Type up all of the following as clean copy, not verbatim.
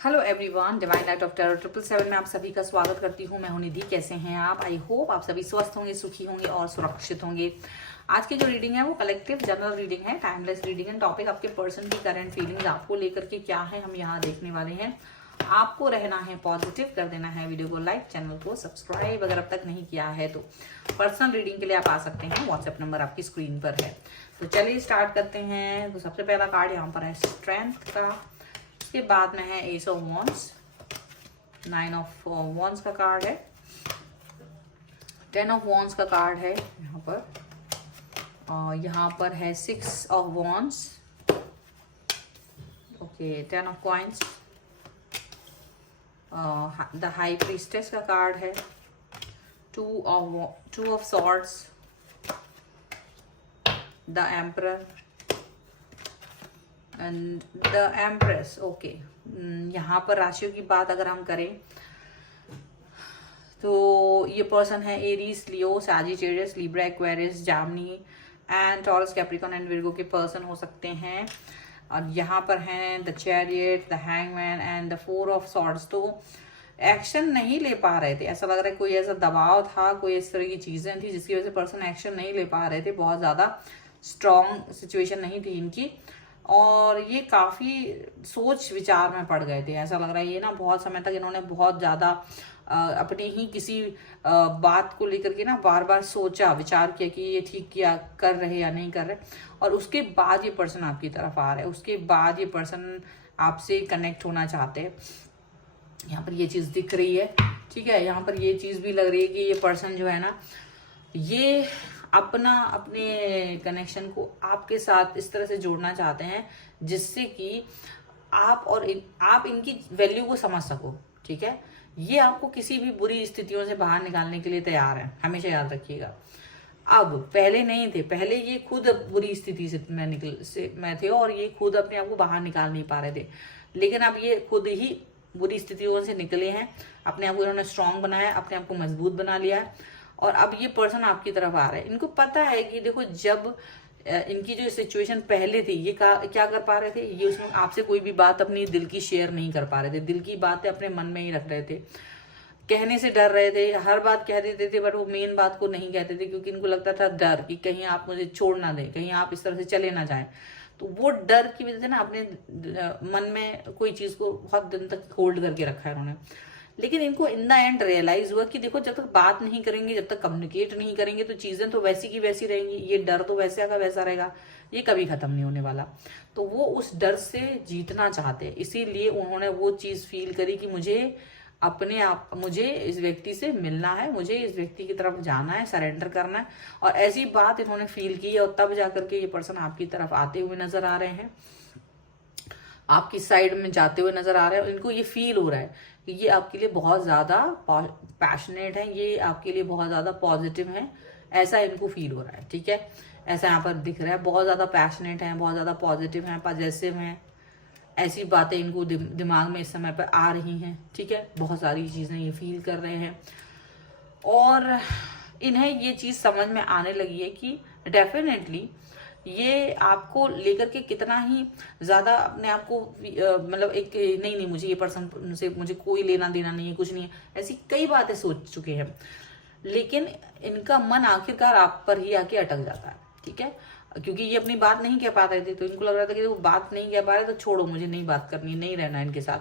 Hello everyone, divine light of terror 777 में आप सभी का स्वागत करती हूँ। मैं हूं निधि। कैसे हैं आप? आई होप आप सभी स्वस्थ होंगे, सुखी होंगे और सुरक्षित होंगे। आज की जो रीडिंग है वो कलेक्टिव जनरल रीडिंग है, टाइमलेस रीडिंग है। टॉपिक आपके पर्सन की करंट फीलिंग्स आपको लेकर के क्या है हम यहाँ देखने वाले हैं। आपको रहना है पॉजिटिव, कर देना है वीडियो को लाइक, चैनल को सब्सक्राइब अगर अब तक नहीं किया है तो। पर्सनल रीडिंग के लिए आप आ सकते हैं, व्हाट्सएप नंबर आपकी स्क्रीन पर है। तो चलिए स्टार्ट करते हैं। तो सबसे पहला कार्ड यहाँ पर है स्ट्रेंथ का, उसके बाद में है S of wands, 9 of wands का कार्ड है, 10 ऑफ वॉन्ड्स का कार्ड है यहाँ पर, और यहाँ पर है 6 of wands, okay, 10 of coins, the high priestess का कार्ड है, 2 of swords, the emperor and the empress. Okay, यहाँ पर राशियों की बात अगर हम करें तो ये पर्सन है Aries, Leo, Sagittarius, Libra, Aquarius, Jamini and taurus, Capricorn and Virgo के पर्सन हो सकते हैं। और यहाँ पर हैं the chariot, the hangman and the 4 of swords. तो एक्शन नहीं ले पा रहे थे, ऐसा लग रहा है कोई ऐसा दबाव था, कोई इस तरह की चीजें थी जिसकी वजह से पर्सन एक्शन नहीं ले पा रहे थे। बहुत ज्यादा स्ट्रॉन्ग सिचुएशन नहीं थी इनकी, और ये काफी सोच विचार में पड़ गए थे। ऐसा लग रहा है ये ना बहुत समय तक इन्होंने बहुत ज्यादा अपने ही किसी बात को लेकर के ना बार बार सोचा विचार किया कि ये ठीक किया कर रहे या नहीं कर रहे, और उसके बाद ये पर्सन आपकी तरफ आ रहा है, उसके बाद ये पर्सन आपसे कनेक्ट होना चाहते हैं। यहाँ पर ये चीज दिख रही है, ठीक है। यहाँ पर ये चीज भी लग रही है कि ये पर्सन जो है ना, ये अपने कनेक्शन को आपके साथ इस तरह से जोड़ना चाहते हैं जिससे कि आप इनकी वैल्यू को समझ सको, ठीक है। ये आपको किसी भी बुरी स्थितियों से बाहर निकालने के लिए तैयार है, हमेशा याद रखिएगा। अब पहले नहीं थे, पहले ये खुद बुरी स्थिति से मैं थे और ये खुद अपने आप को बाहर निकाल नहीं पा रहे थे, लेकिन अब ये खुद ही बुरी स्थितियों से निकले हैं, अपने आप को इन्होंने स्ट्रांग बनाया, अपने आप को मजबूत बना लिया है, और अब ये पर्सन आपकी तरफ आ रहा है। इनको पता है कि देखो, जब इनकी जो सिचुएशन पहले थी, ये क्या कर पा रहे थे, ये उसमें आपसे कोई भी बात अपनी दिल की शेयर नहीं कर पा रहे थे, दिल की बातें अपने मन में ही रख रहे थे, कहने से डर रहे थे, हर बात कह देते थे बट वो मेन बात को नहीं कहते थे, क्योंकि इनको लगता था डर कि कहीं आप मुझे छोड़ ना दें, कहीं आप इस तरह से चले ना जाएं। तो वो डर की वजह से ना अपने मन में कोई चीज को बहुत दिन तक होल्ड करके रखा है उन्होंने। लेकिन इनको इन द एंड रियलाइज हुआ कि देखो, जब तक बात नहीं करेंगे, जब तक कम्युनिकेट नहीं करेंगे, तो चीजें तो वैसी की वैसी रहेंगी, ये डर तो वैसे का वैसा रहेगा, ये कभी खत्म नहीं होने वाला। तो वो उस डर से जीतना चाहते हैं, इसीलिए उन्होंने वो चीज फील करी कि मुझे इस व्यक्ति से मिलना है, मुझे इस व्यक्ति की तरफ जाना है, सरेंडर करना है, और ऐसी बात इन्होंने फील की, और तब जाकर के ये पर्सन आपकी तरफ आते हुए नजर आ रहे हैं, आपकी साइड में जाते हुए नजर आ रहे हैं। इनको ये फील हो रहा है कि ये आपके लिए बहुत ज्यादा पैशनेट है, ये आपके लिए बहुत ज्यादा पॉजिटिव है, ऐसा इनको फील हो रहा है, ठीक है। ऐसा यहाँ पर दिख रहा है, बहुत ज्यादा पैशनेट है, बहुत ज्यादा पॉजिटिव है, पॉजेसिव है, ऐसी बातें इनको दिमाग में इस समय पर आ रही हैं, ठीक है। बहुत सारी चीजें ये फील कर रहे हैं, और इन्हें ये चीज समझ में आने लगी है कि डेफिनेटली ये आपको लेकर के कितना ही ज्यादा अपने आप को मतलब एक नहीं मुझे ये पर्सन से मुझे कोई लेना देना नहीं है, कुछ नहीं है, ऐसी कई बातें सोच चुके हैं, लेकिन इनका मन आखिरकार आप पर ही आके अटक जाता है, ठीक है। क्योंकि ये अपनी बात नहीं कह पाते थे, तो इनको लग रहा था कि वो बात नहीं कह पा रहे तो छोड़ो, मुझे नहीं बात करनी, नहीं रहना इनके साथ।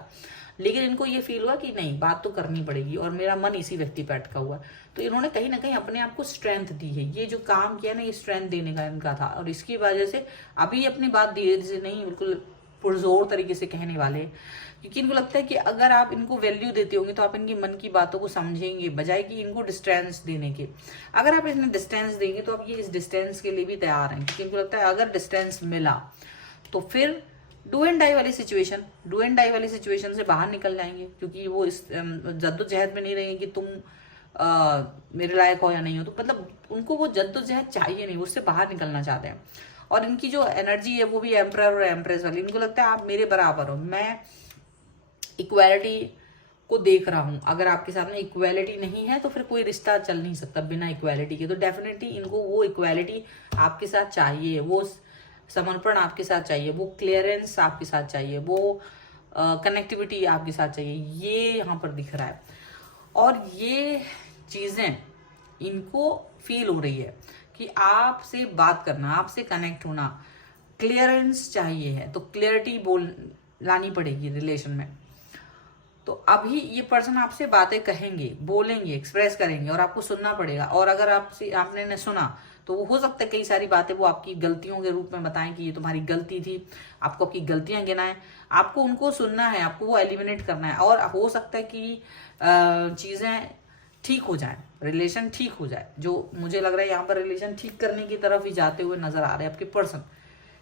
लेकिन इनको ये फील हुआ कि नहीं, बात तो करनी पड़ेगी, और मेरा मन इसी व्यक्ति पे अटका हुआ। तो इन्होंने कहीं ना कहीं अपने आप को स्ट्रेंथ दी है, ये जो काम किया ना, ये स्ट्रेंथ देने का इनका था, और इसकी वजह से अभी अपनी बात धीरे धीरे नहीं, बिल्कुल पुरजोर तरीके से कहने वाले हैं, क्योंकि इनको लगता है कि अगर आप इनको वैल्यू देते होंगे तो आप इनकी मन की बातों को समझेंगे, बजाय कि इनको डिस्टेंस देने के। अगर आप इन्हें डिस्टेंस देंगे तो अब ये इस डिस्टेंस के लिए भी तैयार हैं, क्योंकि इनको लगता है अगर डिस्टेंस मिला तो फिर डू एंड डाई वाली सिचुएशन से बाहर निकल जाएंगे, क्योंकि वो इस जद्दोजहद में नहीं रहेंगे कि तुम मेरे लायक हो या नहीं हो। तो मतलब उनको वो जद्दोजहद चाहिए नहीं, वो उससे बाहर निकलना चाहते हैं। और इनकी जो एनर्जी है वो भी एम्परर और एम्प्रेस वाली, इनको लगता है आप मेरे बराबर हो, मैं इक्वालिटी को देख रहा हूं। अगर आपके साथ में इक्वालिटी नहीं है तो फिर कोई रिश्ता चल नहीं सकता बिना इक्वालिटी के। तो डेफिनेटली इनको वो इक्वालिटी आपके साथ चाहिए, वो समर्पण आपके साथ चाहिए, वो क्लियरेंस आपके साथ चाहिए, वो कनेक्टिविटी आपके साथ चाहिए, ये यहाँ पर दिख रहा है। और ये चीजें इनको फील हो रही है कि आपसे बात करना, आपसे कनेक्ट होना, क्लियरेंस चाहिए है, तो क्लियरिटी लानी पड़ेगी रिलेशन में। तो अभी ये पर्सन आपसे बातें कहेंगे, बोलेंगे, एक्सप्रेस करेंगे और आपको सुनना पड़ेगा। और अगर आपने ने सुना तो वो हो सकता है कई सारी बातें वो आपकी गलतियों के रूप में बताएं कि ये तुम्हारी गलती थी, आपको आपकी गलतियां गिनाएं। आपको उनको सुनना है, आपको वो एलिमिनेट करना है। और हो सकता है कि चीजें ठीक हो जाए, रिलेशन ठीक हो जाए। जो मुझे लग रहा है यहाँ पर रिलेशन ठीक करने की तरफ ही जाते हुए नजर आ रहे हैं आपके पर्सन।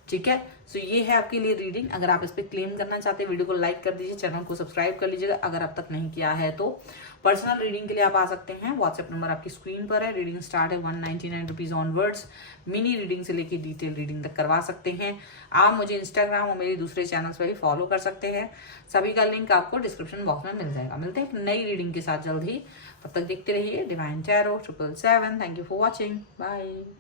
ठीक है, सो ये है आपके लिए रीडिंग। अगर आप इस पर क्लेम करना चाहते हैं वीडियो को लाइक कर दीजिए, चैनल को सब्सक्राइब कर लीजिएगा अगर अब तक नहीं किया है तो। पर्सनल रीडिंग के लिए आप आ सकते हैं, व्हाट्सएप नंबर आपकी स्क्रीन पर है। रीडिंग स्टार्ट है 199 रुपीज ऑनवर्ड्स। मिनी रीडिंग से लेके डिटेल रीडिंग तक करवा सकते हैं। आप मुझे इंस्टाग्राम और मेरे दूसरे चैनल्स पर भी फॉलो कर सकते हैं, सभी का लिंक आपको डिस्क्रिप्शन बॉक्स में मिल जाएगा। मिलते हैं एक नई रीडिंग के साथ जल्द ही, तब तक देखते रहिए divine tarot 777। Thank you for watching, bye.